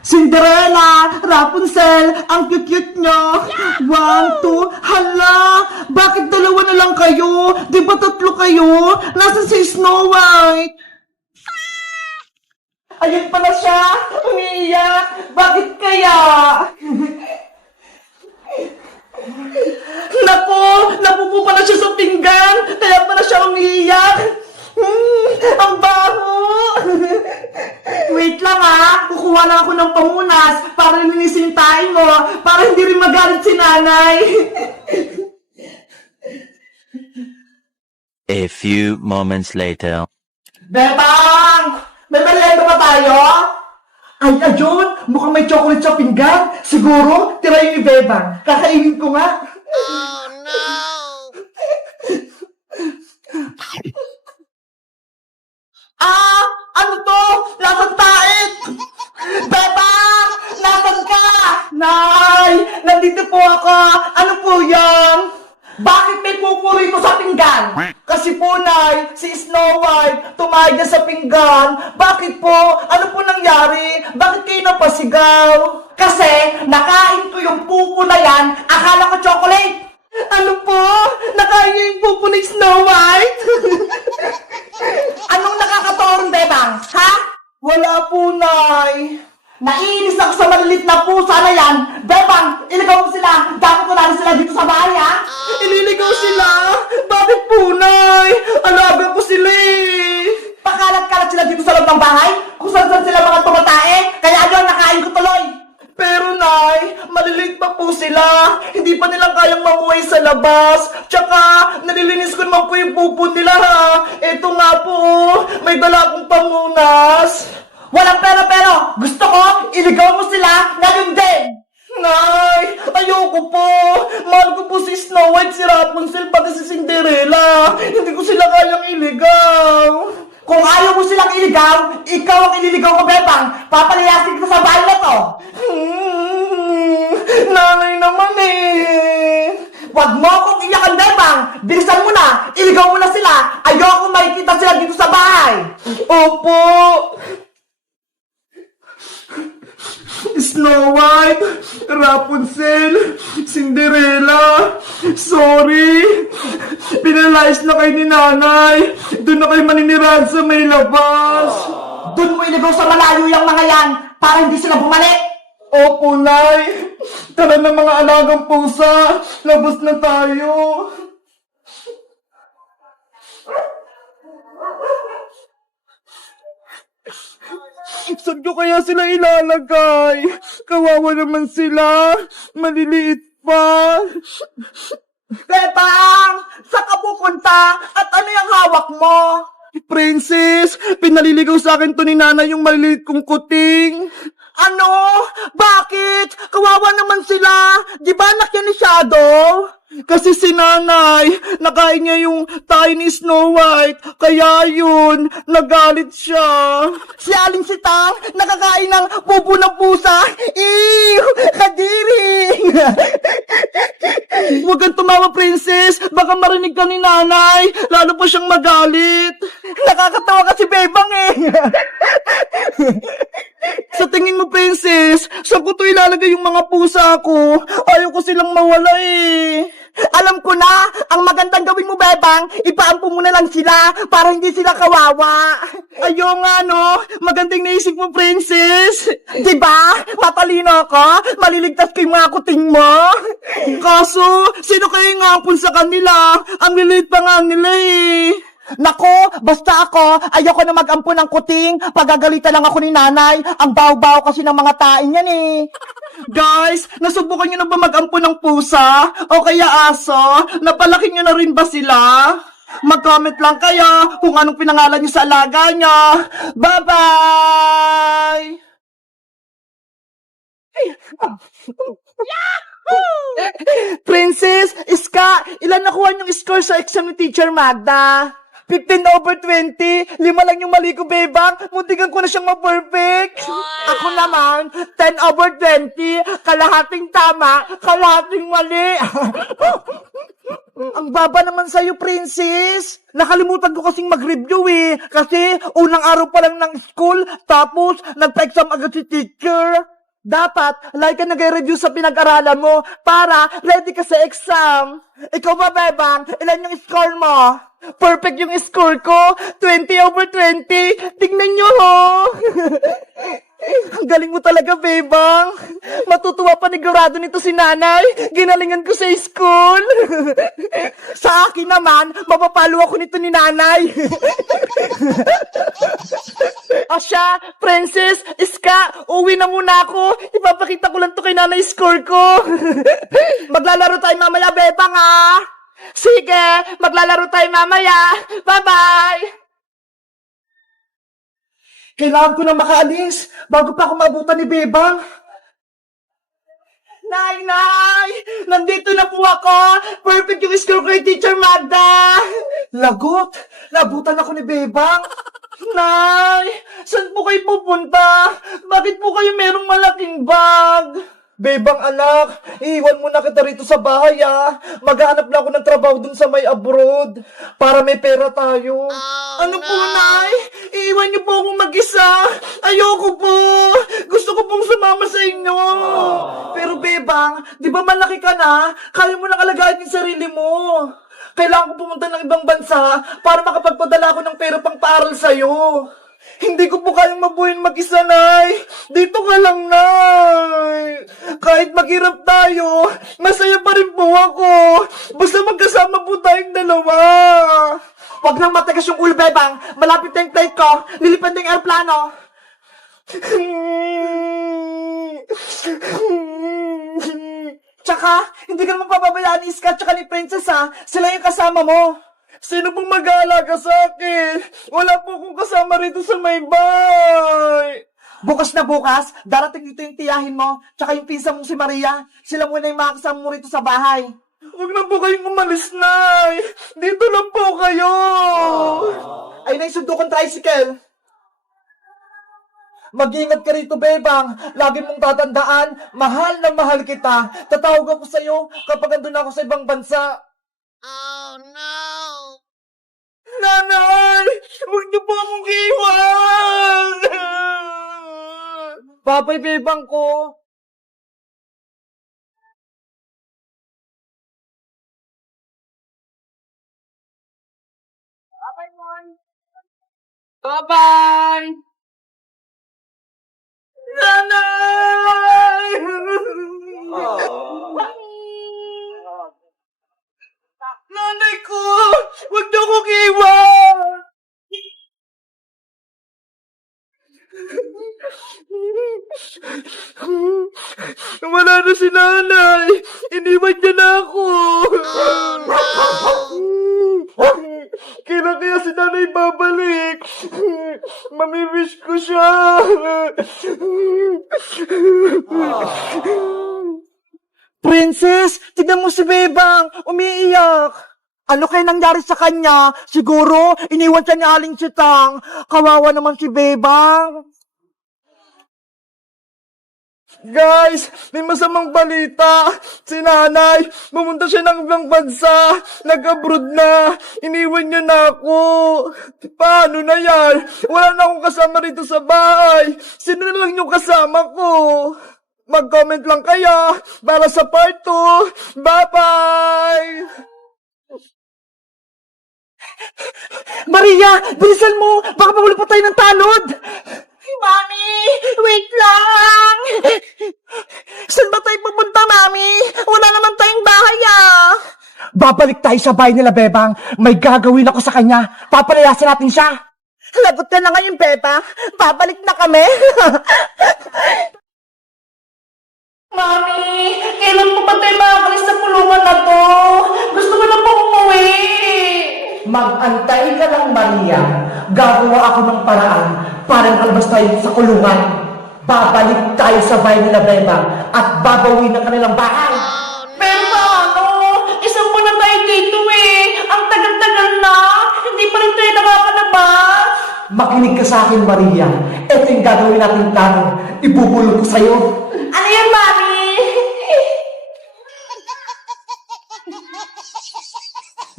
Cinderella, Rapunzel, ang cute-cute nyo. 1, 2, hala, bakit dalawa na lang kayo? Di ba tatlo kayo? Nasaan si Snow White? Ayun pala siya, umiiyak. Bakit kaya? Naku, napupo pala siya sa pinggan, kaya pala siya umiiyak. Ang baho! Wait lang ha, kukuha lang ako ng pamunas para linisin tayo mo, para hindi rin magalit si nanay. A few moments later. Bebang! May merienda ba tayo? Ay, ayun! Mukhang may chocolate sa pinggan. Siguro, tira yun ni Bebang. Kakainin ko nga. Oh no! Ah! Ano to? Lasang tait! Bebang! Nasaan ka? Nay! Nandito po ako! Ano po yan? Bakit may pupo rito sa pinggan? Kasi po, Nay, si Snow White tumayag na sa pinggan. Bakit po? Ano po nangyari? Bakit kayo napasigaw? Kasi nakain ko yung pupo na yan. Akala ko chocolate. Ano po? Nakain niyo yung pupo ni Snow White? Anong nakakatorong, Bebang? Ha? Wala po, Nay. Naiinis ako sa malilit na pusa na yan. Bebang, iligaw mo sila. Dapat wala rin sila dito sa bahay, ha? Ililigaw sila? Bakit po, Nay? Alaga ko sila eh. Pakalat-kalat sila dito sa loob ng bahay? Kung saan-saan sila mga tumatae? Kaya yun, nakain ko tuloy. Pero, Nay, maliliit pa po sila. Hindi pa nilang kayang mamuhay sa labas. Tsaka, nalilinis ko naman po yung pupo nila, ha? Eto nga po, may dala akong pamunas. Walang pero. Gusto ko, iligaw mo sila ngayon din. Nay, ayoko po. Mahal ko po si Snow White, si Rapunzel, pati si Cinderella. Hindi ko sila kayang iligaw. Kung ayaw mo silang iligaw, ikaw ang ililigaw ko, Bebang. Papalayasin kita sa bahay na to. Nanay naman eh. Huwag mo akong iyakan, Bebang. Bilisan mo na. Iligaw mo na sila. Ayoko makikita sila dito sa bahay. Opo. Snow White, Rapunzel, Cinderella, sorry. Pinalayas na kayo ni nanay. Doon na kayo maninirahan sa may labas. Doon mo iligaw sa malayo yung mga yan para hindi sila bumalik. Opo, Nay. Tara na mga alagang pusa. Labas na tayo. Saan ko kaya sila ilalagay? Kawawa naman sila. Maliliit pa. Bebang! Saan ka pupunta? At ano yung hawak mo? Princess, pinaliligaw sa akin to ni nanay yung maliliit kong kuting. Ano? Bakit? Kawawa naman sila. Di ba anak yan ni Shadow? Kasi si nanay, nakain niya yung tayo ni Snow White, kaya yun, nagalit siya. Si Aling Sitang, nakakain ng pupo ng pusa. Ew! Kadiri! Huwag kang tumawa, Princess. Baka marinig ka ni nanay. Lalo pa siyang magalit. Nakakatawa kasi Bebang eh. Sa tingin mo, Princess, saan ko to ilalagay yung mga pusa ko? Ayaw ko silang mawala eh. Alam ko na, ang magandang gawin mo, Bebang, ipaampo mo na lang sila para hindi sila kawawa. Ayaw nga, no? Magandang naisip mo, Princess. Diba? Matalino ako. Maliligtas ko yung mga kuting mo. Kaso, sino kayo yung ampun sa kanila? Ang lilit pa nga nila eh. Nako, basta ako, ayoko na mag-ampun ng kuting. Pagagalitan lang ako ni nanay. Ang baw-baw kasi ng mga tain yan eh. Guys, nasubukan nyo na ba mag-ampun ng pusa? O kaya aso? Napalaki nyo na rin ba sila? Mag-comment lang kayo kung anong pinangalan nyo sa alaga nyo. Bye-bye! Princess, Iska, ilan nakuha yung score sa exam ni Teacher Magda? 15/20. 5 lang yung mali ko, Bebang. Muntikan ko na siyang ma-perfect. Ako naman, 10/20. Kalahating tama, kalahating mali. Ang baba naman sa'yo, Princess. Nakalimutan ko kasing mag-review eh. Kasi unang araw pa lang ng school, tapos nagpa-exam agad si teacher. Dapat, like ka nag-review sa pinag-aralan mo para ready ka sa exam. Ikaw ba, Bebang? Ilan yung score mo? Perfect yung score ko. 20/20. Tingnan nyo, ho. Ang galing mo talaga, Bebang. Matutuwa panigurado nito si nanay. Ginalingan ko sa school. Sa akin naman, mapapalo ako nito ni nanay. O siya, Princess, Iska, uwi na muna ako. Ipapakita ko lang to kay nanay score ko. Maglalaro tayo mamaya, Bebang, ha? Sige, maglalaro tayo mamaya. Bye-bye! Kailangan ko na makaalis bago pa ako maabutan ni Bebang. Nay! Nandito na po ako! Perfect yung score ko kay Teacher Magda! Lagot! Nabutan ako ni Bebang! Nay! Saan po kayo pupunta? Bakit po kayo merong malaking bag? Bebang anak, iiwan mo na kita rito sa bahay ah. Maghahanap lang ako ng trabaho dun sa may abroad para may pera tayo. Ano po, Nay? Iiwan niyo po akong mag-isa. Ayoko po. Gusto ko pong sumama sa inyo. Pero Bebang, di ba malaki ka na? Kaya mo nang alagayin yung sarili mo. Kailangan ko pumunta ng ibang bansa para makapagpadala ako ng pera pang paaral sa'yo. Hindi ko po kayang mabuhin mag-isa, Nay. Dito ka lang, Nay. Kahit maghirap tayo, masaya pa rin po ako. Basta magkasama po tayong dalawa. Huwag nang matigas yung ulo, Bebang. Malapit na yung flight ko. Lilipad na yung aeroplano. Tsaka, hindi ka naman pababayaan ni Iska tsaka ni Princess, ha? Sila yung kasama mo. Sino pong mag-aalaga sa akin? Wala po akong kasama rito sa may bahay. Bukas na bukas, darating dito yung tiyahin mo, tsaka yung pinsa mong si Maria. Sila muna yung mga kasama mo rito sa bahay. Huwag na po kayong umalis, Nay. Dito lang po kayo. Ay, naisundo kong tricycle. Mag-ingat ka rito, Bebang. Lagi mong tatandaan, mahal na mahal kita. Tatawag ako sa'yo kapag andun ako sa ibang bansa. Oh no! Nanay! Huwag niyo po akong iwan! Papay, Bebang ko. Bye-bye! Nanay! Nanay ko! Huwag niyo akong iwan! Wala na si nanay! Iniwan niya na ako! Kailan kaya si nanay babalik? Mamimiss ko siya! Princess, tignan mo si Bebang, umiiyak. Ano kaya nangyari sa kanya? Siguro, iniwan siya ni Aling Sitang. Kawawa naman si Bebang. Guys, may masamang balita. Si nanay, pumunta siya ng ibang bansa. Nag-abroad na. Iniwan niya na ako. Paano na yan? Wala na akong kasama rito sa bahay. Sino na lang yung kasama ko? Mag-comment lang kaya para sa part 2. Bye-bye! Maria! Bilisan mo! Baka mahuli pa tayo ng tanod! Mami! Wait lang! Saan ba tayo pupunta, Mami? Wala naman tayong bahay, ah! Babalik tayo sa bahay nila, Bebang. May gagawin ako sa kanya. Papalayasin natin siya. Lagot ka na ngayon, Bebang. Babalik na kami. Mami, kailan po ba tayo makakalis sa pulungan na to? Gusto ko na po umuwi. Mag-antay ka lang, Maria. Gagawa ako ng paraan para makalabas tayo sa kulungan. Babalik tayo sa bahay nila, Bebang, at babawin ang kanilang bahay. Pero paano? Isang buwan na tayo dito eh. Ang tagal-tagal na. Hindi pa galing tayo nakakalabas. Makinig ka sa akin, Maria. Ito yung gagawin natin plano. Ibubulong ko sa'yo. Ano yan, Mami?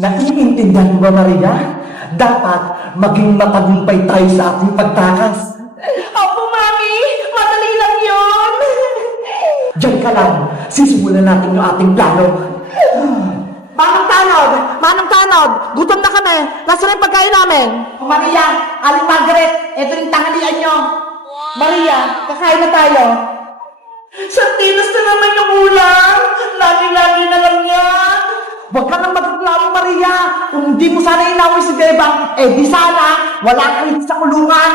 Naiintindihan mo ba, Maria? Dapat maging matagumpay tayo sa ating pagtakas. Opo, Mami. Madali lang yun. Diyan ka lang. Sisimulan natin yung ating plano. Manong Tanod, gutom na kami. Nasaan yung pagkain namin? Maria, Aling Margaret, ito yung tanghalian nyo. Maria, kakain na tayo. Santinos na naman yung ulam. Lagi-lagi na lang yan. Huwag ka nang magreklamo, Maria. Kung hindi mo sana inaway si Bebang, di sana wala ka rin sa kulungan.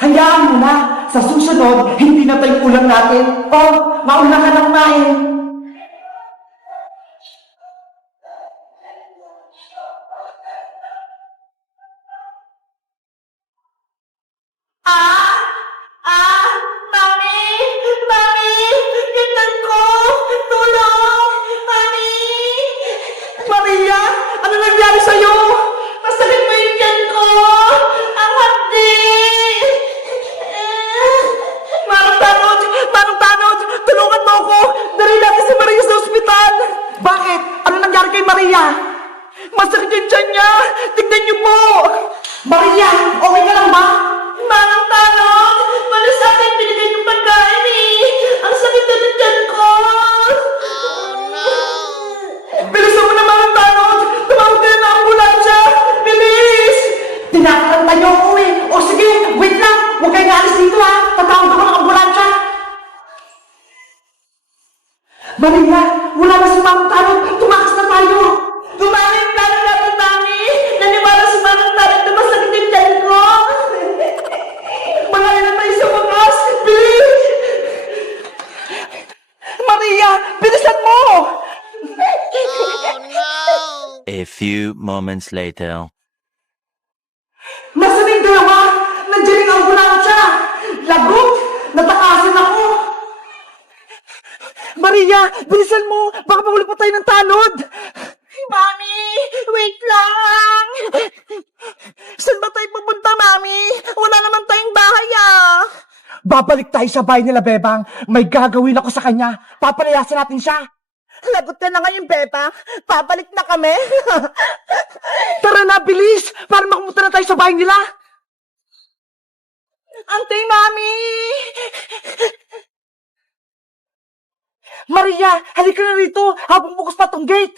Hayaan mo na. Sa susunod, hindi na tayong ulam natin. Mauna ka ng main. Mami, gintan ko, tulong, Mami. Maria, ano nangyari sa'yo? Masakit mo yung tiyan ko, ang hapdi. Manong Tanod, tulungan mo ako. Dali natin si Maria sa ospital. Bakit? Ano nangyari kay Maria? Masakit yung tiyan niya. Tignan niyo po. Maria, okay ka lang ba? Manong Tanod, mali sa akin binigay yung pagkain eh. Ang sakit na ng tiyan ko. Oh no! Bilisan mo na, Manong Tanod. Tumawag ka na ng ambulansya. Bilis! Tinakanta niyo ako eh. O sige, wait lang. Huwag kayong alis dito ha. Tatawag ako ng ambulansya. Maria, wala na si Manong Tanod. Tumakas na tayo. Gumana yung plano natin, Mami. Naniwala si Manong Tanod na masakit yung tiyan ko. Malayo na tayo sa wakas. Bilis! Maria, bilisan mo! Oh no! A few moments later. Nasaan yung dalawa? Nandiyan yung ambulansya! Lagot! Natakasan ako! Maria, bilisan mo! Baka mahuli pa tayo ng tanod! Mami, wait lang! Saan ba tayo pupunta, Mami? Wala naman tayong bahay, ah! Babalik tayo sa bahay nila, Bebang. May gagawin ako sa kanya. Papalayasin natin siya. Lagot ka na ngayon, Bebang. Babalik na kami. Tara na, bilis! Para makamunta na tayo sa bahay nila. Antay, Mami! Maria, halika na rito habang bukas pa tong gate.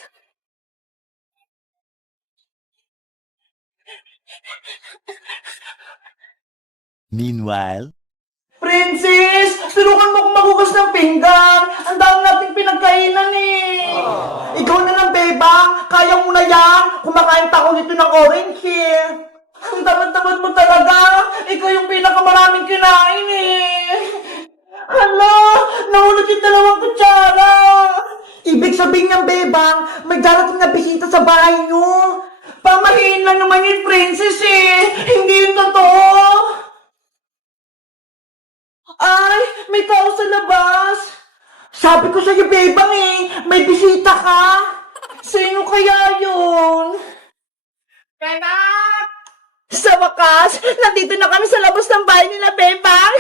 Meanwhile, Princess, tulungan mo akong magugas ng pinggan. Ang dami nating pinagkainan eh. Ikaw na lang, Bebang. Kaya mo na yan. Kumakain pa ako nito ng orange eh. Ang tamad-tamad mo talaga. Ikaw yung pinakamaraming kinain eh. Hala, nahulog yung dalawang kutsara. Ibig sabihin ng Bebang, may darating na bisita sa bahay nyo. Pamahiin lang naman yung Princess eh. Hindi yun totoo. Ay, may tao sa labas. Sabi ko sa'yo, Bebang eh, may bisita ka. Sino kaya yun? Bebang! Sa wakas, nandito na kami sa labas ng bahay nila, Bebang.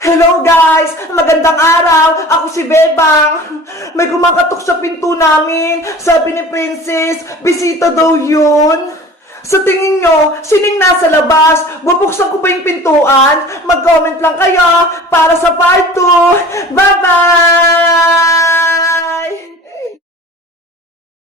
Hello guys! Magandang araw! Ako si Bebang. May kumakatok sa pinto namin. Sabi ni Princess, bisita daw yun. Sa tingin nyo, sining nasa labas? Bubuksan ko ba yung pintuan? Mag-comment lang kayo para sa part 2. Bye-bye!